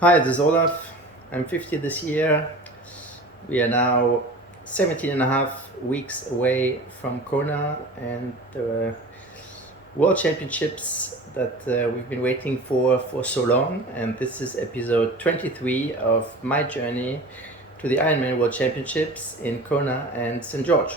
Hi, this is Olaf. I'm 50 this year. We are now 17 and a half weeks away from Kona and the World Championships that we've been waiting for so long. And this is episode 23 of my journey to the Ironman World Championships in Kona and St. George.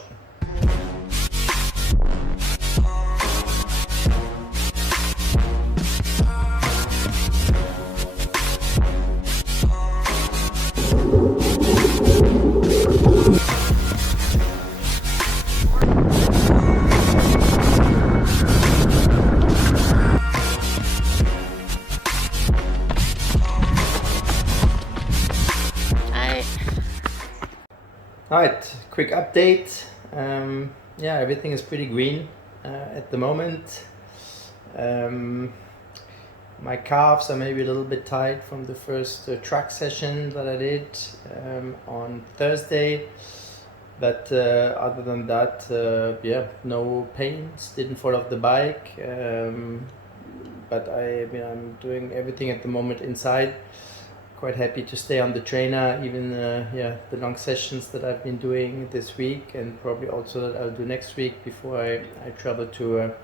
Alright, quick update. Everything is pretty green at the moment. My calves are maybe a little bit tight from the first track session that I did on Thursday. But other than that, no pains, didn't fall off the bike. But I'm doing everything at the moment inside. Quite happy to stay on the trainer, even the long sessions that I've been doing this week, and probably also that I'll do next week before I travel to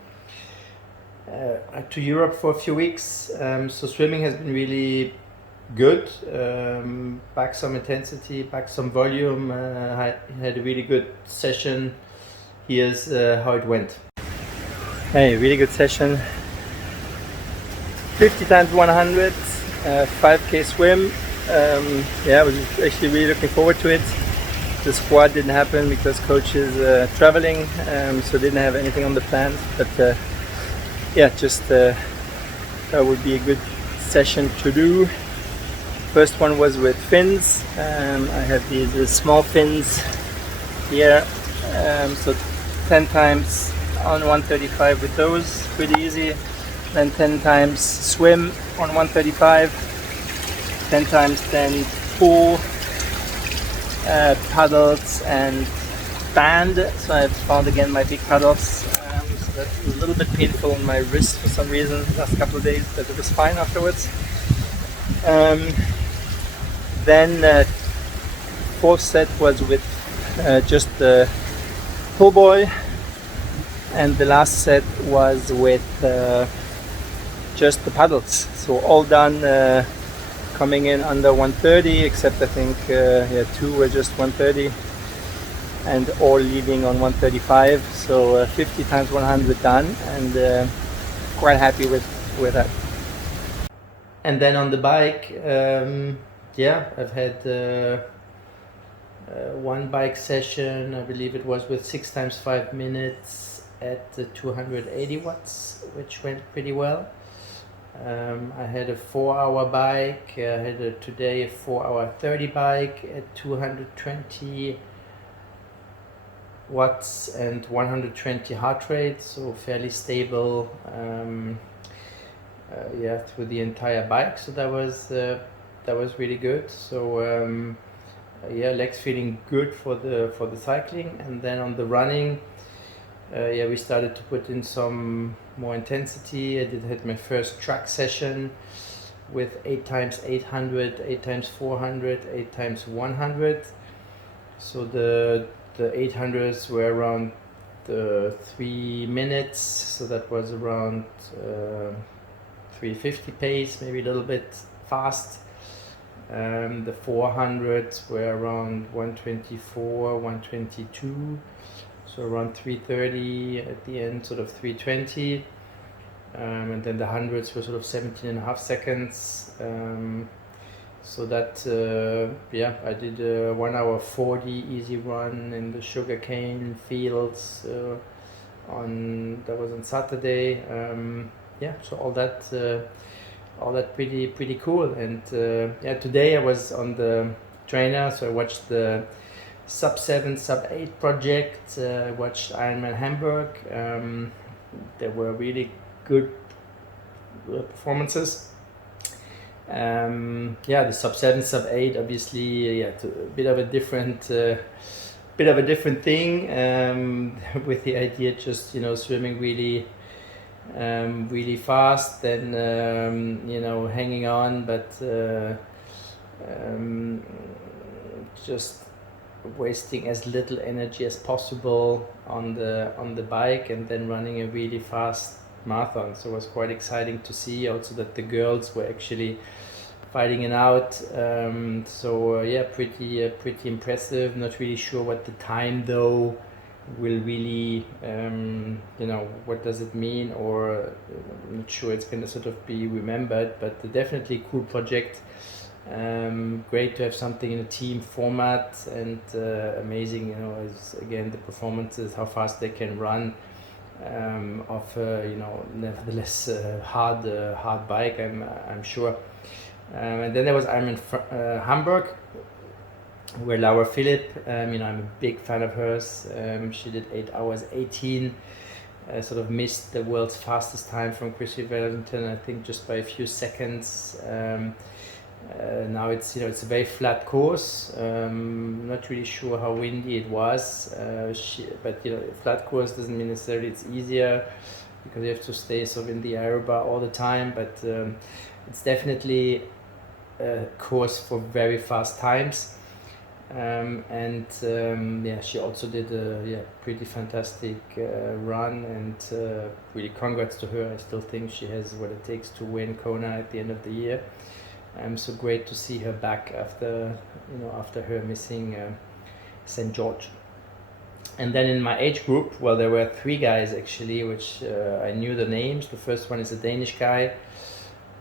Europe for a few weeks. So swimming has been really good. Back some intensity, back some volume. I had a really good session. Here's how it went. Hey, really good session. 50 times 100. 5k swim. I was actually really looking forward to it. The squad didn't happen because coach is traveling, so didn't have anything on the plans. But that would be a good session to do. First one was with fins. I have these small fins here, so 10 times on 135 with those, pretty easy. Then 10 times swim on 135, 10 times then pool, paddles and band. So I found again my big paddles. So that's a little bit painful on my wrist for some reason the last couple of days, but it was fine afterwards. Then fourth set was with just the pull buoy, and the last set was with just the paddles. So all done, coming in under 130, except I think two were just 130, and all leaving on 135. So 50 times 100 done, and quite happy with that. And then on the bike, I've had one bike session. I believe it was with 6 times 5 minutes at 280 watts, which went pretty well. I had a 4-hour bike. I had today a 4-hour 30 bike at 220 watts and 120 heart rate, so fairly stable through the entire bike. So that was really good. So legs feeling good for the cycling. And then on the running, we started to put in some more intensity. I had my first track session with 8 times 800, 8 times 400, 8 times 100. So the 800s were around 3 minutes, so that was around 350 pace, maybe a little bit fast. The 400s were around 124, 122. So around 330 at the end, sort of 320. And then the hundreds were sort of 17 and a half seconds. So that, I did a 1 hour 40 easy run in the sugarcane fields that was on Saturday. So all that pretty cool. And today I was on the trainer, so I watched the sub 7, sub 8 project. Watched Ironman Hamburg. There were really good performances. The sub 7, sub 8, obviously, a bit of a different thing. With the idea just swimming really really fast, then hanging on, but just wasting as little energy as possible on the bike, and then running a really fast marathon. So it was quite exciting to see also that the girls were actually fighting it out. Pretty impressive. Not really sure what the time though will really what does it mean, or I'm not sure it's gonna sort of be remembered, but definitely a cool project. Great to have something in a team format, and amazing, as again the performances, how fast they can run off nevertheless hard bike, I'm sure. And then there was Ironman Hamburg, where Laura Philipp, I'm a big fan of hers. She did 8 hours 18, sort of missed the world's fastest time from Chrissy Wellington, I think just by a few seconds. Now it's a very flat course. Not really sure how windy it was, but flat course doesn't mean necessarily it's easier, because you have to stay sort of in the aerobar all the time. But it's definitely a course for very fast times. She also did a pretty fantastic run, and really congrats to her. I still think she has what it takes to win Kona at the end of the year. So great to see her back after her missing St.George. And then in my age group, well, there were 3 guys actually, which I knew the names. The first one is a Danish guy.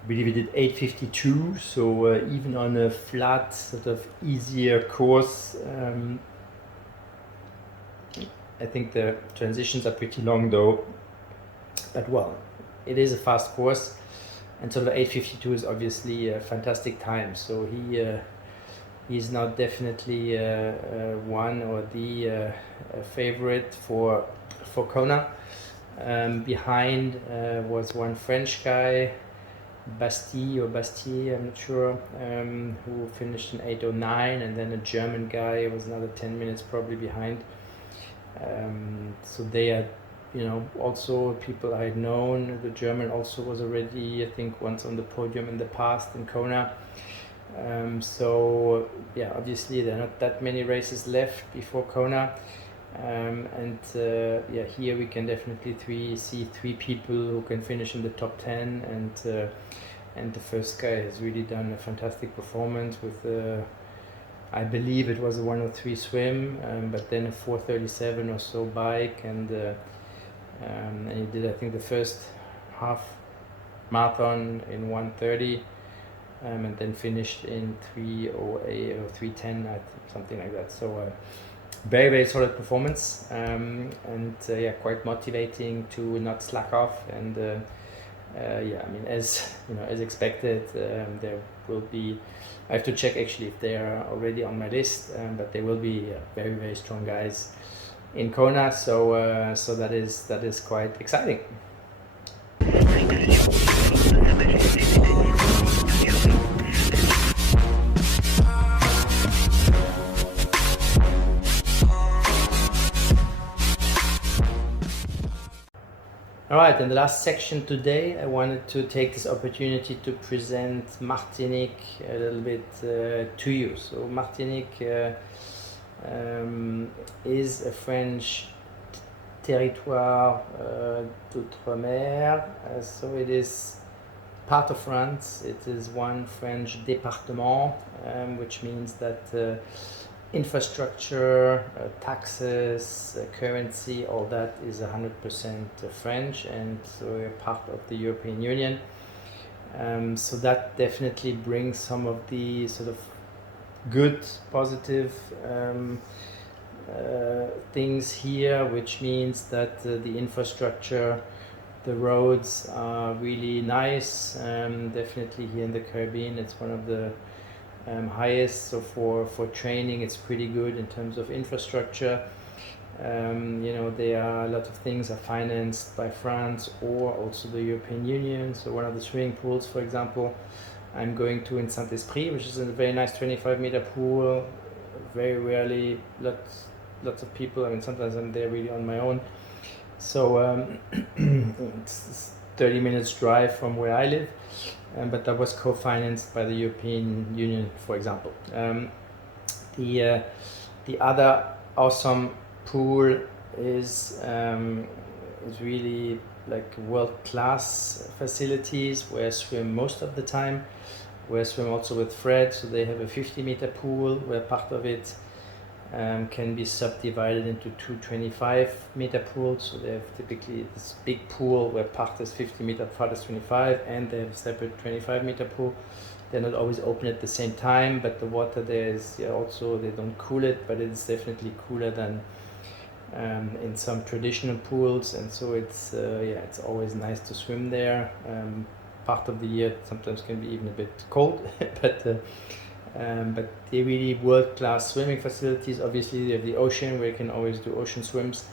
I believe he did 8:52, so even on a flat, sort of easier course, I think the transitions are pretty long though. But well, it is a fast course, and sort of 8:52 is obviously a fantastic time. So he's now definitely one, or the favorite for Kona. Behind was one French guy, Bastille, I'm not sure, who finished in 8:09, and then a German guy was another 10 minutes probably behind. So they are, also people I had known. The German also was already, I think, once on the podium in the past in Kona. Obviously there are not that many races left before Kona. Here we can definitely see 3 people who can finish in the top 10, and the first guy has really done a fantastic performance with I believe it was a 1:03 swim, but then a 4:37 or so bike, and he did, I think, the first half marathon in 1:30, and then finished in 3:08 or 3:10, something like that. So very, very solid performance, quite motivating to not slack off. And as expected, there will be, I have to check actually if they are already on my list, but there will be very, very strong guys in Kona, so that is quite exciting. All right, in the last section today, I wanted to take this opportunity to present Martinique a little bit to you. So Martinique is a French territoire d'outre-mer. So it is part of France. It is one French département, which means that infrastructure, taxes, currency, all that is 100% French, and so we're part of the European Union. So that definitely brings some of the sort of good, positive things here, which means that the infrastructure, the roads are really nice. Definitely here in the Caribbean, it's one of the highest. So for training, it's pretty good in terms of infrastructure. There are a lot of things are financed by France or also the European Union. So one of the swimming pools, for example, I'm going to in Saint-Esprit, which is a very nice 25-meter pool. Very rarely, lots of people. I mean, sometimes I'm there really on my own. So it's 30 minutes drive from where I live, but that was co-financed by the European Union, for example. The other awesome pool is really like world-class facilities where I swim most of the time, where I swim also with Fred. So they have a 50-meter pool where part of it can be subdivided into two 25-meter pools. So they have typically this big pool where part is 50 meter, part is 25, and they have a separate 25-meter pool. They're not always open at the same time, but the water there is also, they don't cool it, but it's definitely cooler than in some traditional pools, and so it's it's always nice to swim there. Part of the year sometimes can be even a bit cold, but they're really world-class swimming facilities. Obviously, they have the ocean where you can always do ocean swims.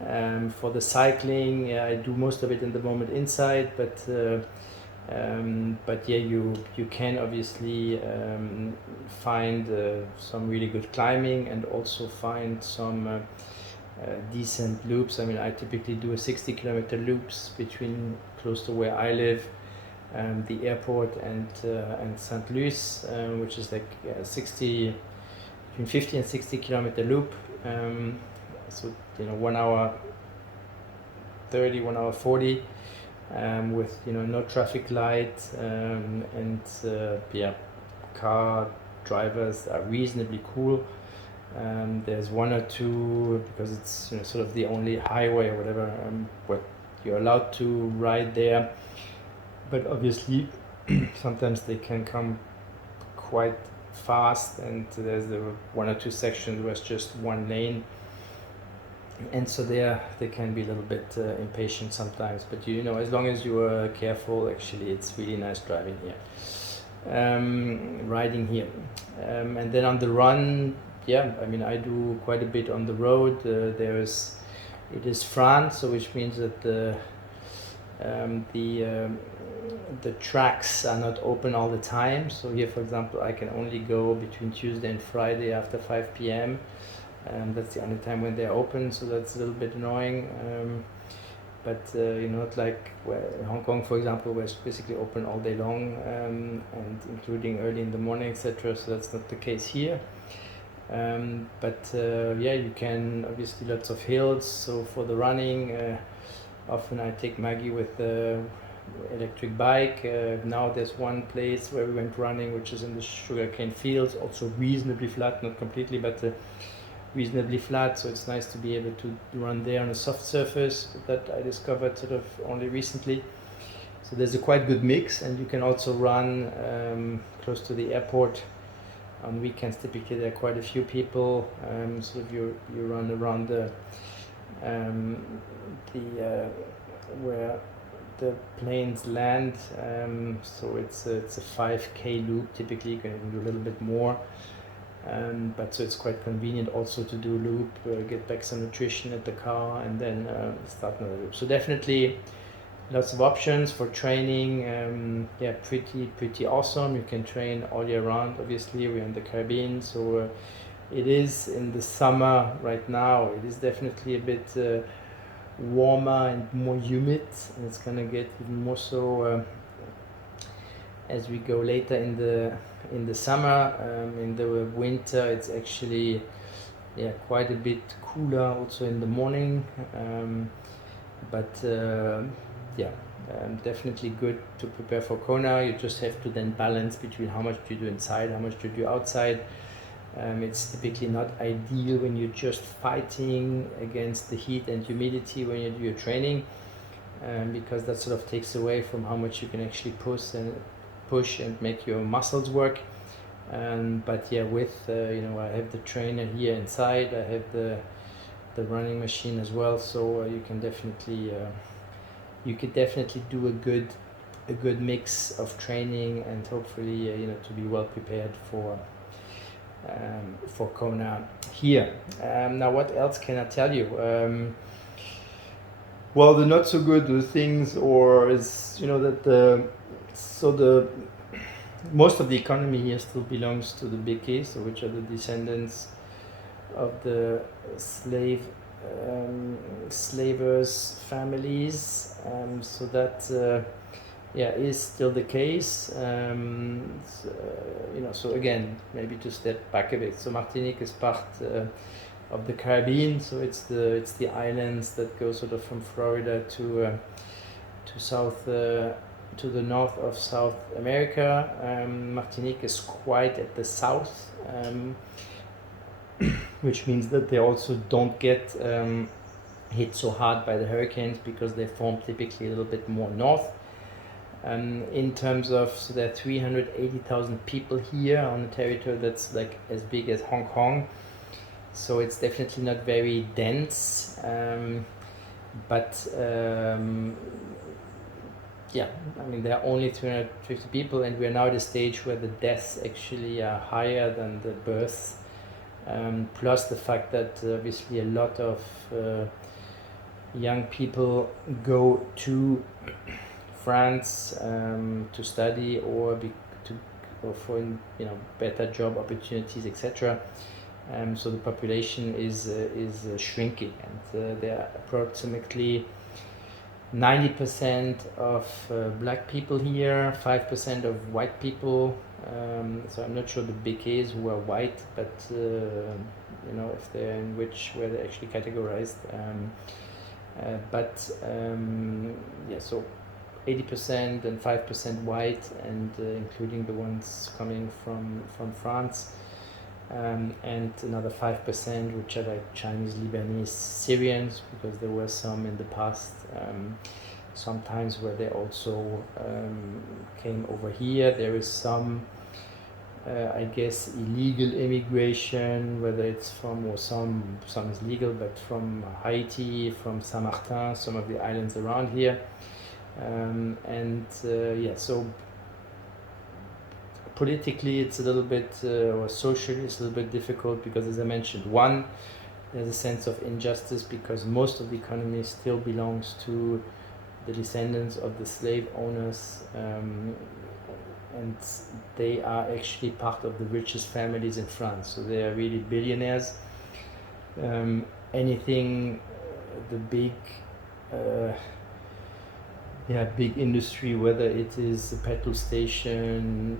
For the cycling, I do most of it in the moment inside, but yeah, you can obviously find some really good climbing and also find some decent loops. I mean, I typically do a 60-kilometer loops between close to where I live, the airport, and St. Louis, which is like 60, between 50 and 60-kilometer loop. So 1 hour 30, 1 hour 40, with no traffic light, and car drivers are reasonably cool. There's one or two, because it's sort of the only highway or whatever, what you're allowed to ride there. But obviously, sometimes they can come quite fast, and there's the one or two sections where it's just one lane, and so they can be a little bit impatient sometimes. But as long as you are careful, actually, it's really nice driving here, riding here, and then on the run. Yeah, I mean, I do quite a bit on the road. It is France, so which means that the tracks are not open all the time. So here, for example, I can only go between Tuesday and Friday after 5 p.m. That's the only time when they're open, so that's a little bit annoying. But not like in Hong Kong, for example, where it's basically open all day long, and including early in the morning, etc. So that's not the case here. You can obviously lots of hills. So for the running, often I take Maggie with the electric bike. Now there's one place where we went running, which is in the sugarcane fields, also reasonably flat, not completely, but reasonably flat. So it's nice to be able to run there on a soft surface that I discovered sort of only recently. So there's a quite good mix, and you can also run close to the airport. On weekends, typically there are quite a few people. So if you run around where the planes land, so it's a 5K loop. Typically, you can do a little bit more, but so it's quite convenient also to do loop, get back some nutrition at the car, and then start another loop. So definitely lots of options for training. Pretty awesome. You can train all year round. Obviously, we're in the Caribbean, so it is in the summer right now. It is definitely a bit warmer and more humid, and it's gonna get even more so as we go later in the summer. In the winter, it's actually quite a bit cooler also in the morning, definitely good to prepare for Kona. You just have to then balance between how much do you do inside, how much do you do outside. It's typically not ideal when you're just fighting against the heat and humidity when you do your training, because that sort of takes away from how much you can actually push and make your muscles work. With I have the trainer here inside. I have the running machine as well, so you can definitely do a good mix of training, and hopefully to be well prepared for Kona here. Now, what else can I tell you? Well, the not so good things, or is that most of the economy here still belongs to the Big East, which are the descendants of the slave slavers' families. So that is still the case. So again, maybe to step back a bit. So Martinique is part of the Caribbean. So it's the islands that go sort of from Florida to south. To the north of South America. Martinique is quite at the south, which means that they also don't get hit so hard by the hurricanes because they form typically a little bit more north. In terms of, so there are 380,000 people here on a territory that's like as big as Hong Kong. So it's definitely not very dense, but there are only 350 people, and we're now at a stage where the deaths actually are higher than the births. Plus the fact that obviously a lot of young people go to France to study or for better job opportunities, etc. So the population is shrinking, and there are approximately 90% of black people here, 5% of white people. So I'm not sure the BKs who are white, but if they're where they're actually categorized. So 80% and 5% white, and including the ones coming from France. And another 5%, which are like Chinese, Lebanese, Syrians, because there were some in the past, sometimes where they also came over here. There is some, I guess, illegal immigration, whether it's from, or some is legal, but from Haiti, from Saint Martin, some of the islands around here. So politically it's a little bit, or socially it's a little bit difficult, because as I mentioned, one, there's a sense of injustice because most of the economy still belongs to the descendants of the slave owners, and they are actually part of the richest families in France, so they are really billionaires. Anything, the big big industry, whether it is a petrol station,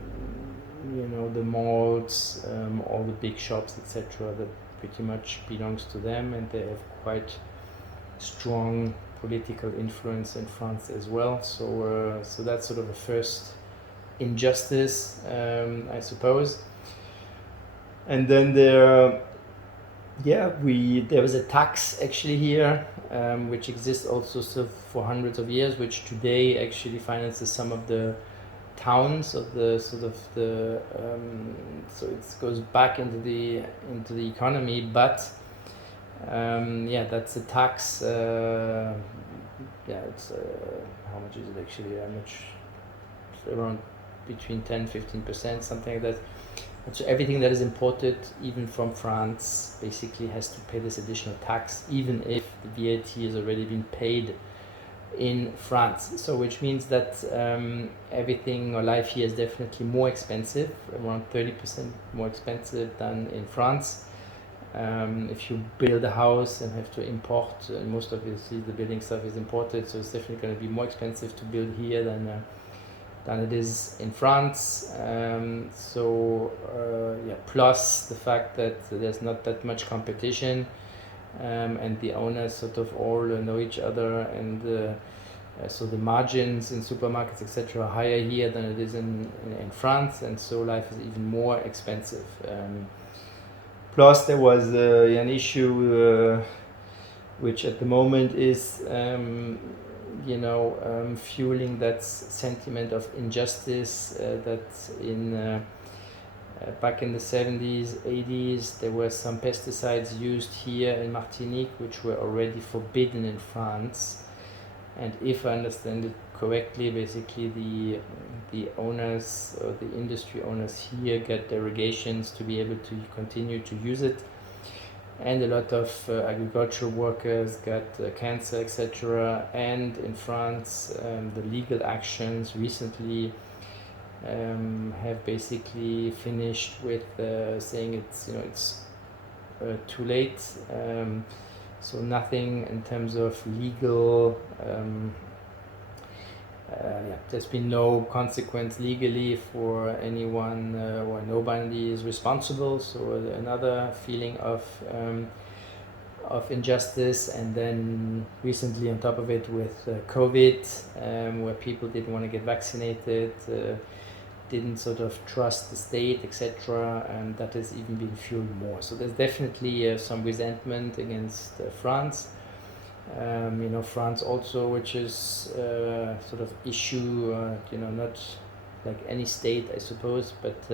the malls, all the big shops, etc., that pretty much belongs to them, and they have quite strong political influence in France as well. So that's sort of a first injustice, I suppose. And then there was a tax actually here, which exists also still for hundreds of years, which today actually finances some of the towns of the sort of the so it goes back into the economy, but that's a tax. It's how much is it actually? I'm not sure, around between 10-15%, something like that. And so everything that is imported, even from France, basically has to pay this additional tax, even if the VAT has already been paid in France. So which means that everything, or life here, is definitely more expensive, around 30% more expensive than in France. If you build a house and have to import, most obviously the building stuff is imported, so it's definitely going to be more expensive to build here than it is in France. Plus the fact that there's not that much competition, and the owners sort of all know each other, and so the margins in supermarkets, etc., are higher here than it is in France, and so life is even more expensive. Plus there was an issue which at the moment is fueling that sentiment of injustice, that in back in the 70s, 80s, there were some pesticides used here in Martinique which were already forbidden in France. And if I understand it correctly, basically the owners, or the industry owners here, get derogations to be able to continue to use it. And a lot of agricultural workers got cancer, etc. And in France, the legal actions recently have basically finished with saying it's too late. So nothing in terms of legal. There's been no consequence legally for anyone, or nobody is responsible. So another feeling of injustice, and then recently on top of it with COVID, where people didn't want to get vaccinated, didn't sort of trust the state, etc., and that has even been fueled more. So there's definitely some resentment against France. France also, which is sort of issue, not like any state, I suppose, but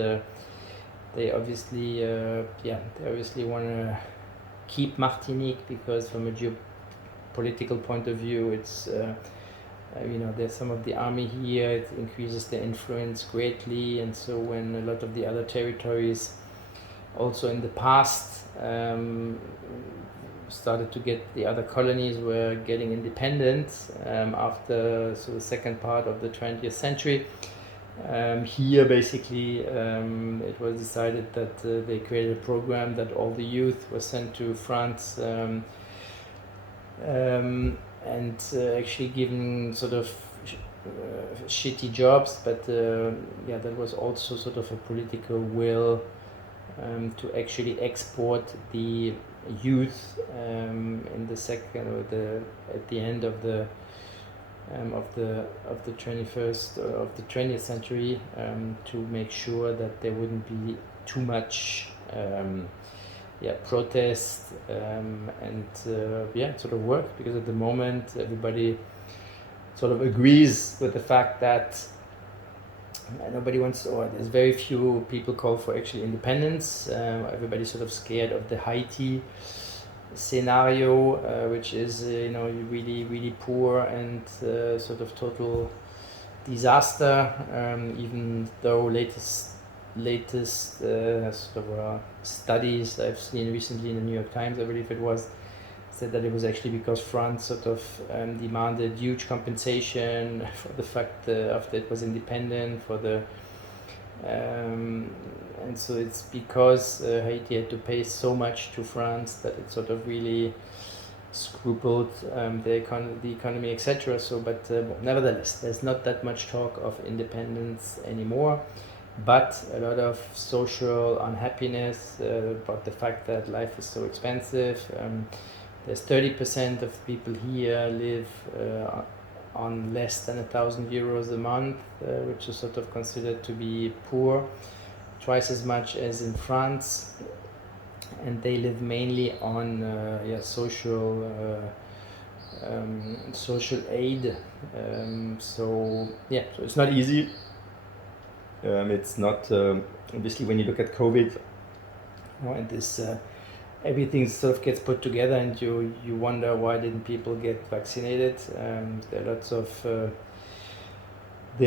they obviously want to keep Martinique, because from a geopolitical point of view, it's there's some of the army here, it increases their influence greatly, and so when a lot of the other territories also in the past started to get, the other colonies were getting independent after the second part of the 20th century. Here basically it was decided that they created a program that all the youth was sent to France, and actually given sort of shitty jobs, but that was also sort of a political will to actually export the youth in the second, or at the end of the 21st, of the 20th century, to make sure that there wouldn't be too much protest and sort of work, because at the moment everybody sort of agrees with the fact that nobody wants, or there's very few people call for actually independence. Everybody's sort of scared of the Haiti scenario, which is really, really poor and sort of total disaster, even though latest sort of studies I've seen recently in the New York Times, I believe it was, said that it was actually because France sort of demanded huge compensation for the fact after it was independent, for the and so it's because Haiti had to pay so much to France that it sort of really scrupled the economy, etc. So, but nevertheless, there's not that much talk of independence anymore, but a lot of social unhappiness about the fact that life is so expensive. There's 30% of people here live on less than €1,000 a month, which is sort of considered to be poor, twice as much as in France, and they live mainly on social aid. So it's not easy. It's not obviously when you look at COVID, and this everything sort of gets put together, and you wonder why didn't people get vaccinated. There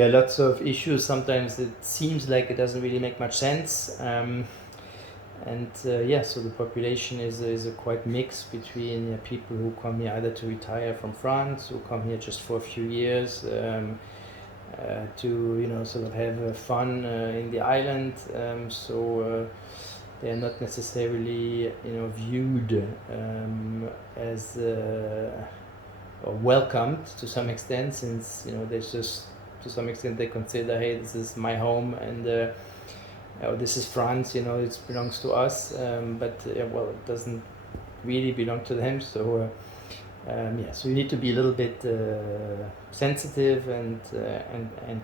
are lots of issues. Sometimes it seems like it doesn't really make much sense, so the population is a quite mix between people who come here either to retire from France, who come here just for a few years to sort of have fun in the island. They are not necessarily viewed as or welcomed to some extent, since there's just, to some extent, they consider, hey, this is my home, and this is France, it belongs to us, but it doesn't really belong to them. So so you need to be a little bit sensitive and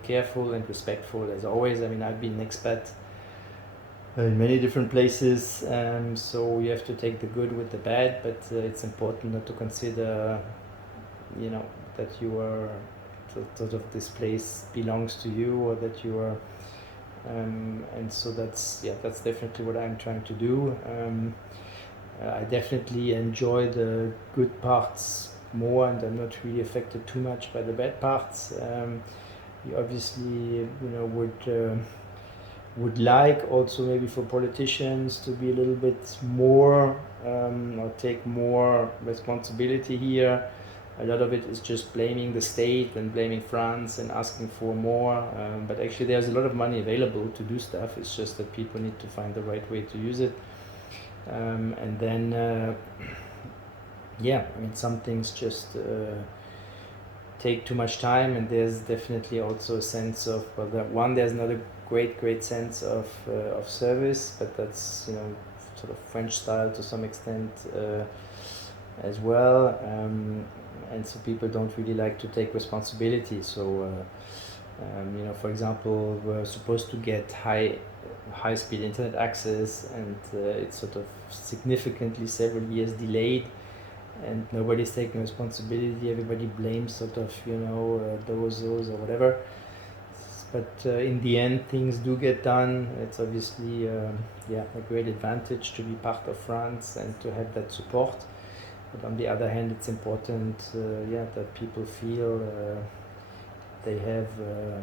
careful and respectful, as always. I mean, I've been an expat in many different places, so you have to take the good with the bad, but it's important not to consider that you are sort of, this place belongs to you, or that you are and so that's definitely what I'm trying to do. I definitely enjoy the good parts more, and I'm not really affected too much by the bad parts. You obviously would like also maybe for politicians to be a little bit more or take more responsibility here. A lot of it is just blaming the state and blaming France and asking for more, but actually there's a lot of money available to do stuff. It's just that people need to find the right way to use it. And then yeah, I mean, some things just take too much time, and there's definitely also a sense of, well, that one, there's not a great sense of service, but that's, you know, sort of French style to some extent as well, and so people don't really like to take responsibility. So you know, for example, we're supposed to get high speed internet access, and it's sort of significantly several years delayed, and nobody's taking responsibility. Everybody blames sort of, you know, those or whatever. But in the end, things do get done. It's obviously yeah, a great advantage to be part of France and to have that support. But on the other hand, it's important, yeah, that people feel they have,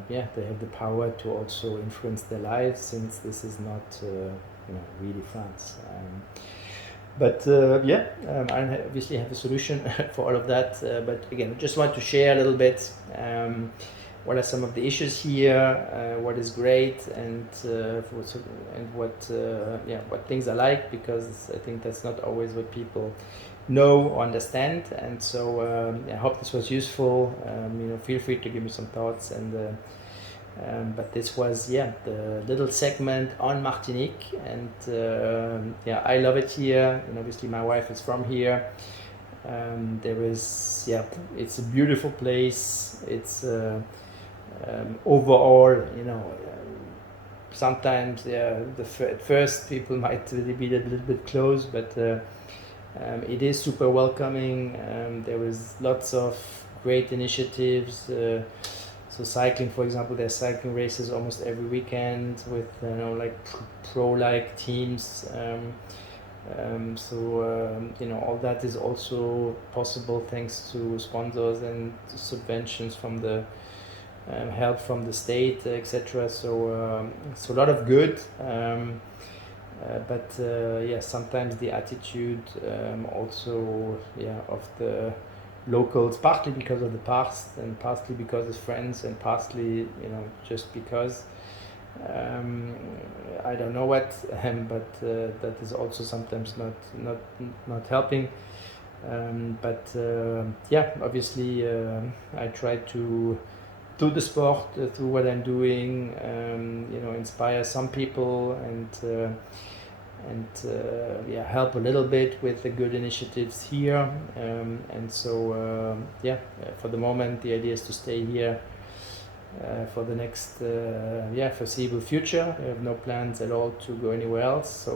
yeah, they have the power to also influence their lives, since this is not, you know, really France. But yeah, I obviously have a solution for all of that. But again, I just want to share a little bit. What are some of the issues here? What is great, and what yeah, what things I like, because I think that's not always what people know or understand. And so I hope this was useful. You know, feel free to give me some thoughts. And but this was, yeah, the little segment on Martinique, and yeah, I love it here, and obviously my wife is from here. There is, yeah, it's a beautiful place. It's overall, you know, sometimes, yeah, at first people might really be a little bit close, but it is super welcoming. There was lots of great initiatives. So cycling, for example, there's cycling races almost every weekend with, you know, like pro-like teams. So you know, all that is also possible thanks to sponsors and subventions from the help from the state, etc. So a lot of good. But yeah, sometimes the attitude also, yeah, of the locals, partly because of the past, and partly because of friends, and partly, you know, just because I don't know what, but that is also sometimes not helping. But yeah, obviously I try to do the sport through what I'm doing, you know, inspire some people, and yeah, help a little bit with the good initiatives here. And so yeah, for the moment the idea is to stay here for the next yeah, foreseeable future. I have no plans at all to go anywhere else. So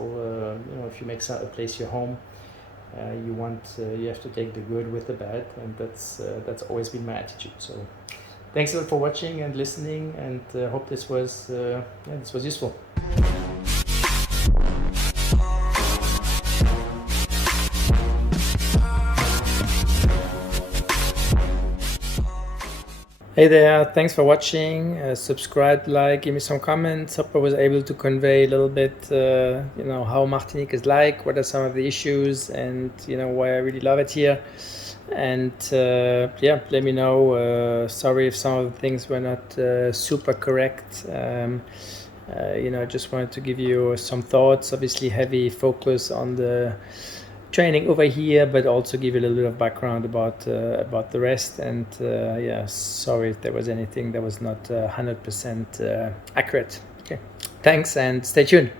you know, if you make a place your home, you have to take the good with the bad, and that's always been my attitude. So thanks a lot for watching and listening, and hope this was yeah, this was useful. Hey there, thanks for watching. Subscribe, like, give me some comments. Hope I was able to convey a little bit, you know, how Martinique is like, what are some of the issues, and, you know, why I really love it here. And yeah, let me know. Sorry if some of the things were not super correct. You know, I just wanted to give you some thoughts. Obviously, heavy focus on the training over here, but also give you a little bit of background about the rest. And yeah, sorry if there was anything that was not 100% accurate. Okay, thanks, and stay tuned.